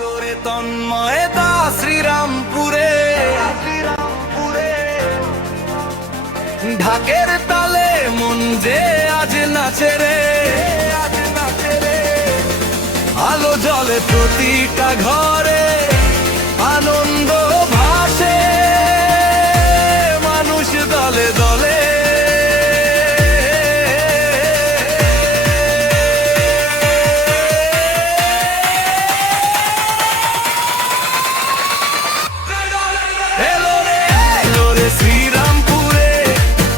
এলোরে তন্ময়তা শ্রীরামপুরে, ঢাকের তালে মন যে আজ নাচে রে, আলো জ্বলে প্রতিটা ঘরে, আনন্দ ভাসে মানুষ দলে দলে। শ্রীরামপুরে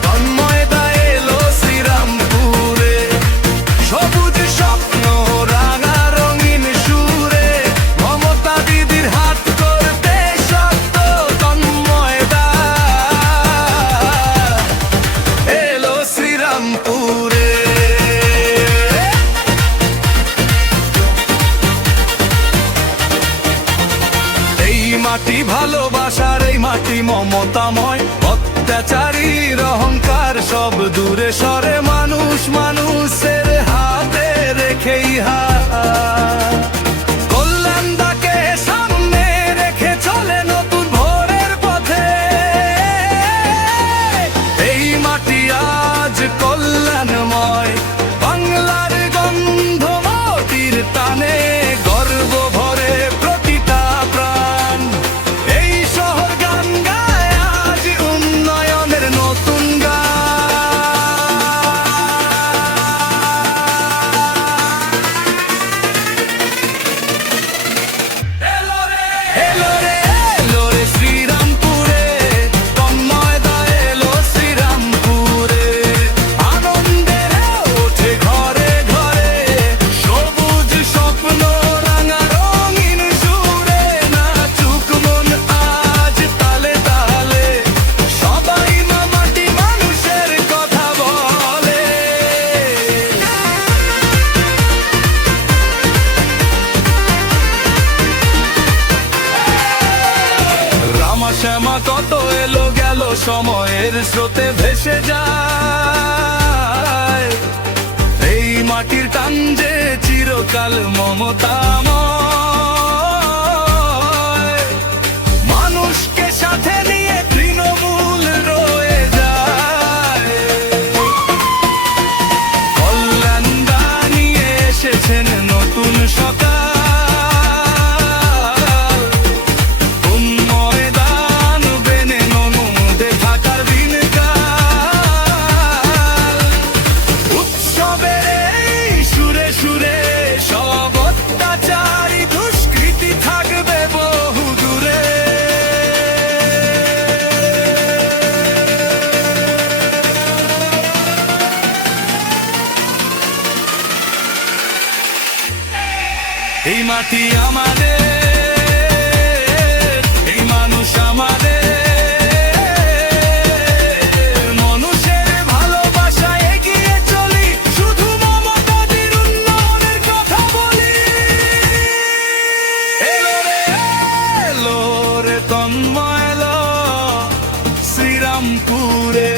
তন্ময়তা এলো শ্রীরামপুরে, সবুজ স্বপ্ন রাঙা রঙিন সুরে, মমতা দিদির হাত করতে শক্ত তন্ময়তা এলো শ্রীরামপুরে। এই মাটি ভালোবাসার, এই মাটি মমতাময়, অত্যাচারীর অহংকার সব দূরে সরে, মানুষ মানুষের হাতে রেখেই হাত, কল্যাণদাকে সামনে রেখে চলে নতুন ভোরের পথে। এই মাটি আজ কল্যাণময়, বাংলার গন্ধ মাটির টানে, গর্ব ভরে প্রতিটা প্রাণ। এই শহর গান গায় আজ উন্নয়নের নতুন শ্রীরামপুরে তন্ময়তা এলো শ্রীরামপুরে, আনন্দের ওঠে ঘরে ঘরে, সবুজ স্বপ্ন রাঙা রঙিন সুরে, নাচুক মন আজ তালে তালে, সবাই মাটি মানুষের কথা বলে। রামা শ্যামা কত এলো গেল, সময়ের স্রোতে ভেসে যায়, এই মাটির টান যে চিরকাল মমতাময়, মানুষকে সাথে নিয়ে তৃণমূল রয়ে যায়, কল্যাণদা নিয়ে এসেছেন নতুন সকাল, সুরে সব অত্যাচারী দুষ্কৃতি থাকবে বহু দূরে। এই মাটি আমাদের, এই মানুষ আমাদের, তন্ময় এলো শ্রীরামপুরে।